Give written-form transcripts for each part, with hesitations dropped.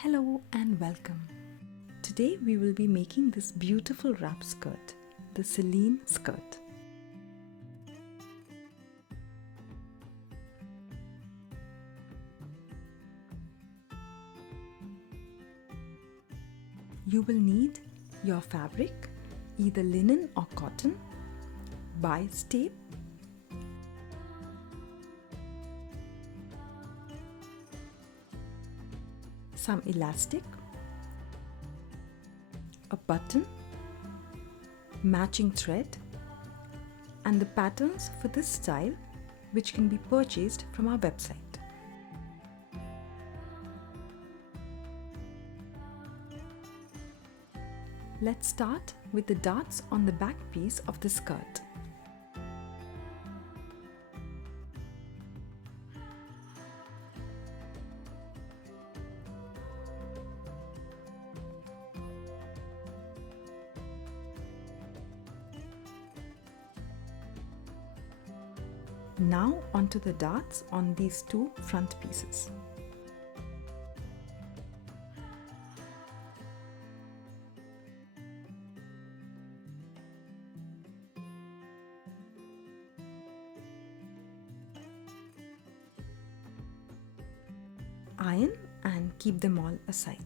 Hello and welcome. Today we will be making this beautiful wrap skirt, the Celine Skirt. You will need your fabric, either linen or cotton, bias tape, some elastic, a button, matching thread, and the patterns for this style, which can be purchased from our website. Let's start with the darts on the back piece of the skirt. Now onto the darts on these two front pieces. Iron and keep them all aside.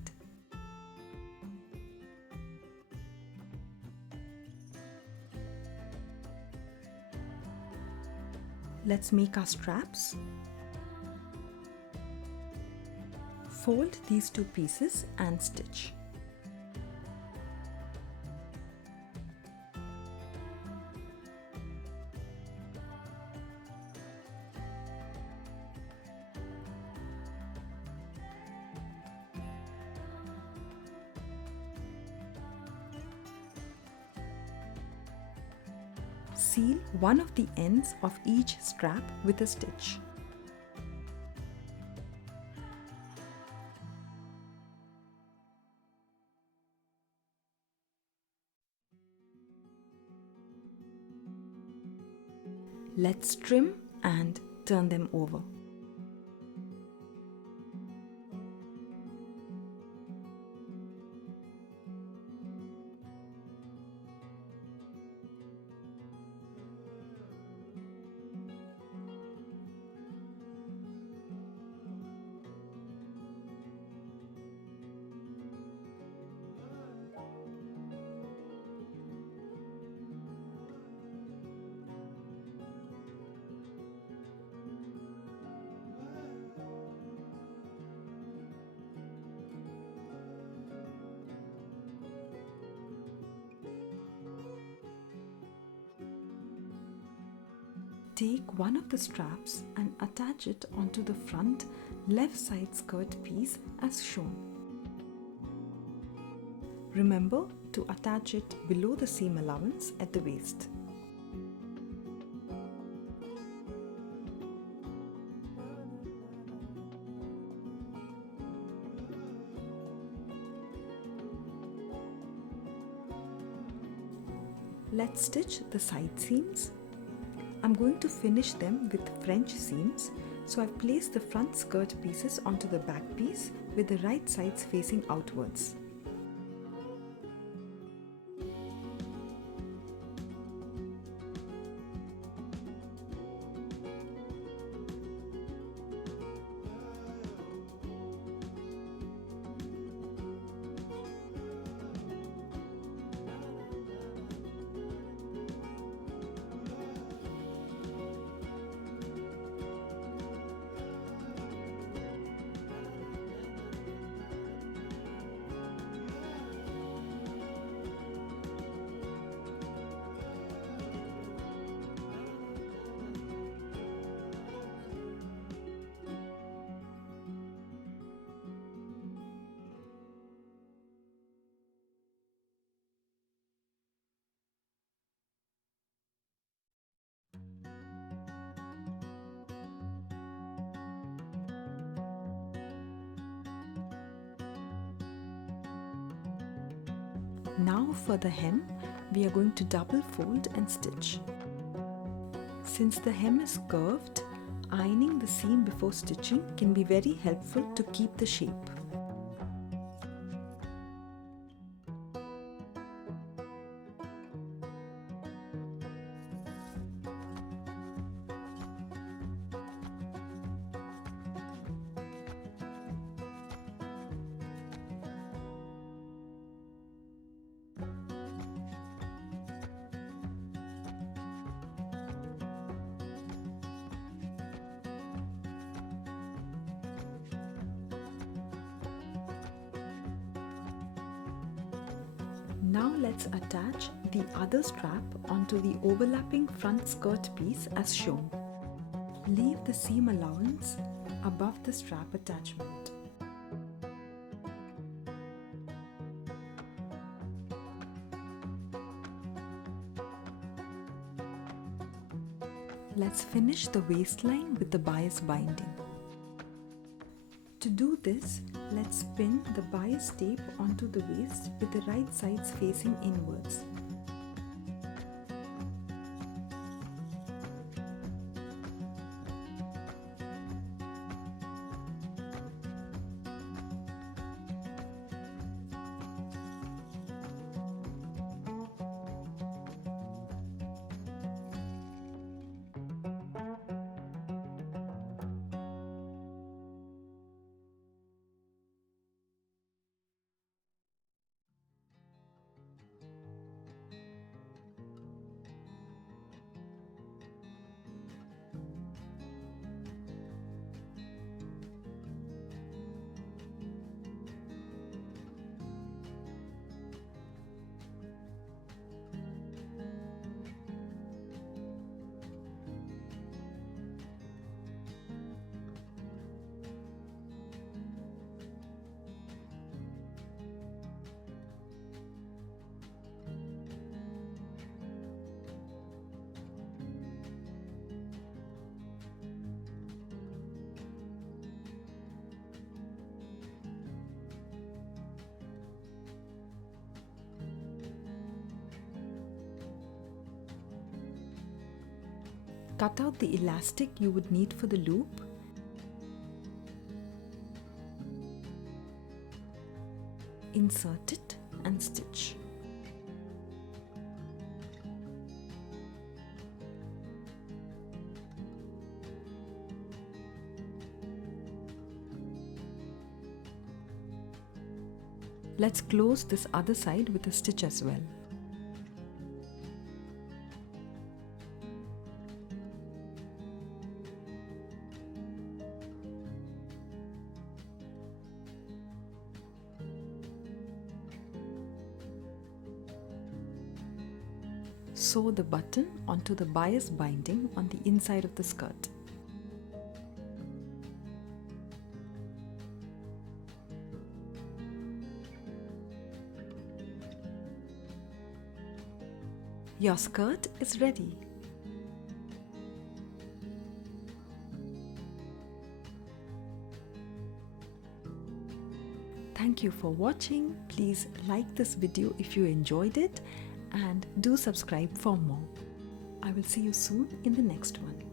Let's make our straps. Fold these two pieces and stitch. Seal one of the ends of each strap with a stitch. Let's trim and turn them over. Take one of the straps and attach it onto the front left side skirt piece as shown. Remember to attach it below the seam allowance at the waist. Let's stitch the side seams. I'm going to finish them with French seams, so I've placed the front skirt pieces onto the back piece with the right sides facing outwards. Now for the hem, we are going to double fold and stitch. Since the hem is curved, ironing the seam before stitching can be very helpful to keep the shape. Now let's attach the other strap onto the overlapping front skirt piece as shown. Leave the seam allowance above the strap attachment. Let's finish the waistline with the bias binding. To do this, let's pin the bias tape onto the waist with the right sides facing inwards. Cut out the elastic you would need for the loop. Insert it and stitch. Let's close this other side with a stitch as well. Sew the button onto the bias binding on the inside of the skirt. Your skirt is ready. Thank you for watching. Please like this video if you enjoyed it and do subscribe for more. I will see you soon in the next one.